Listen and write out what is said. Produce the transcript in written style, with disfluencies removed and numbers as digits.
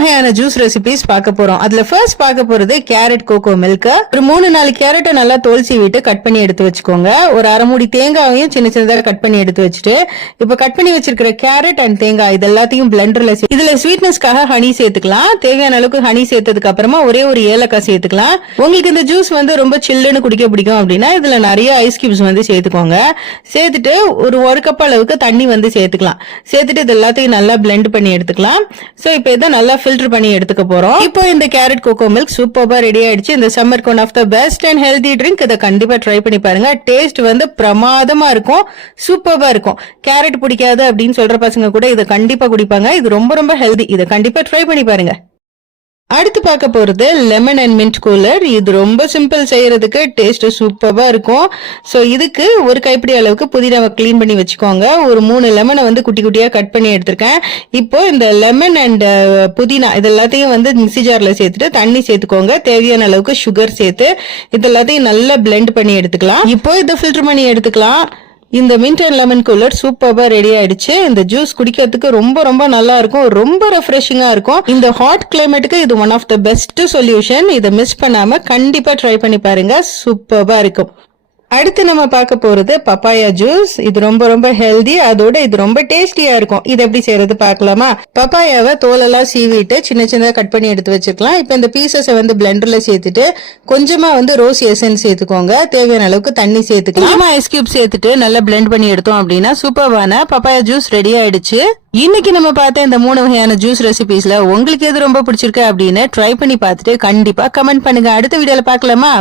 வகையான juice recipes பார்க்க போறோம். அதுல ஃபர்ஸ்ட் பார்க்க போறது கேரட் கோகோ மில்க். ஒரு 3-4 கேரட்டை நல்லா தோல் சீவிட்டு கட் பண்ணி எடுத்து வச்சுக்கோங்க. ஒரு அரை மூடி தேங்காயையும் சின்ன சின்னதாக கட் பண்ணி எடுத்து வச்சுட்டு இப்ப கட் பண்ணி வச்சிருக்கிற கேரட் அண்ட் தேங்காய் இது எல்லாத்தையும் பிளெண்டர்ல இதுல ஸ்வீட்னஸ்க்காக ஹனி சேர்த்துக்கலாம். தேவையான அளவுக்கு ஹனி சேர்த்ததுக்கு அப்புறமா ஒரே ஒரு ஏலக்காய் சேர்த்துக்கலாம். உங்களுக்கு இந்த ஜூஸ் ரொம்ப சில்லுன்னு குடிக்க பிடிக்கும் அப்படின்னா இதுல நிறைய ஐஸ் கியூப்ஸ் சேர்த்துக்கோங்க. சேர்த்துட்டு ஒரு கப் அளவுக்கு தண்ணி சேர்த்துக்கலாம். சேர்த்துட்டு இது எல்லாத்தையும் நல்லா பிளெண்ட் பண்ணி எடுத்துக்கலாம். சோ இப்போ இதை நல்லா ஃபில்டர் பண்ணி எடுத்துக்க போறோம். இப்போ இந்த கேரட் கோகோ மில்க் சூப்பரா ரெடி ஆயிடுச்சு. இந்த சம்மருக்கு one of the best and healthy drink. இதை கண்டிப்பா ட்ரை பண்ணி பாருங்க. டேஸ்ட் பிரமாதமா இருக்கும், சூப்பரா இருக்கும். கேரட் பிடிக்காது அப்படின்னு சொல்ற பசங்க கூட இதை கண்டிப்பா குடிப்பாங்க. இது ரொம்ப ஹெல்தி. இதை கண்டிப்பா ட்ரை பண்ணி பாருங்க. அடுத்து பார்க்க போறது லெமன் அண்ட் மின்ட் கூலர். இது ரொம்ப சிம்பிள் செய்யறதுக்கு, டேஸ்ட் சூப்பரா இருக்கும். சோ இதுக்கு ஒரு கைப்பிடி அளவுக்கு புதினாவை கிளீன் பண்ணி வச்சுக்கோங்க. ஒரு 3 லெமனை குட்டி குட்டியா கட் பண்ணி எடுத்திருக்கேன். இப்போ இந்த லெமன் அண்ட் புதினா இது எல்லாத்தையும் மிக்ஸி ஜார்ல சேர்த்துட்டு தண்ணி சேர்த்துக்கோங்க. தேவையான அளவுக்கு சுகர் சேர்த்து இது எல்லாத்தையும் நல்லா பிளெண்ட் பண்ணி எடுத்துக்கலாம். இப்போ இதை ஃபில்டர் பண்ணி எடுத்துக்கலாம். இந்த மின்ட் அண்ட் லெமன் கூலர் சூப்பரா ரெடி ஆயிடுச்சு. இந்த ஜூஸ் குடிக்கிறதுக்கு ரொம்ப நல்லா இருக்கும், ரொம்ப ரெஃப்ரெஷிங்கா இருக்கும். இந்த ஹாட் கிளைமேட்டுக்கு இது one of the best solution. இதை மிஸ் பண்ணாம கண்டிப்பா ட்ரை பண்ணி பாருங்க, சூப்பரா இருக்கும். அடுத்து நம்ம பார்க்க போறது பப்பாயா ஜூஸ். இது ரொம்ப ஹெல்தி, அதோட இது ரொம்ப டேஸ்டியா இருக்கும். இது எப்படி செய்யறது பார்க்கலாமா? பப்பாயாவை தோலெல்லாம் சீவிட்டு சின்ன சின்னதா கட் பண்ணி எடுத்து வச்சுக்கலாம். இப்ப இந்த பீசஸை பிளெண்டர்ல சேர்த்துட்டு கொஞ்சமா ரோஸ் எசன்ஸ் சேர்த்துக்கோங்க. தேவையான அளவுக்கு தண்ணி சேர்த்துக்கலாம். ஐஸ் கியூப் சேர்த்துட்டு நல்லா பிளெண்ட் பண்ணி எடுத்தோம் அப்படின்னா சூப்பரான பப்பாயா ஜூஸ் ரெடி ஆயிடுச்சு. இன்னைக்கு நம்ம பார்த்த இந்த 3 வகையான ஜூஸ் ரெசிபிஸ்ல உங்களுக்கு எது ரொம்ப பிடிச்சிருக்கு அப்படின்னு ட்ரை பண்ணி பார்த்துட்டு கண்டிப்பா கமெண்ட் பண்ணுங்க. அடுத்த வீடியோல பார்க்கலாமா?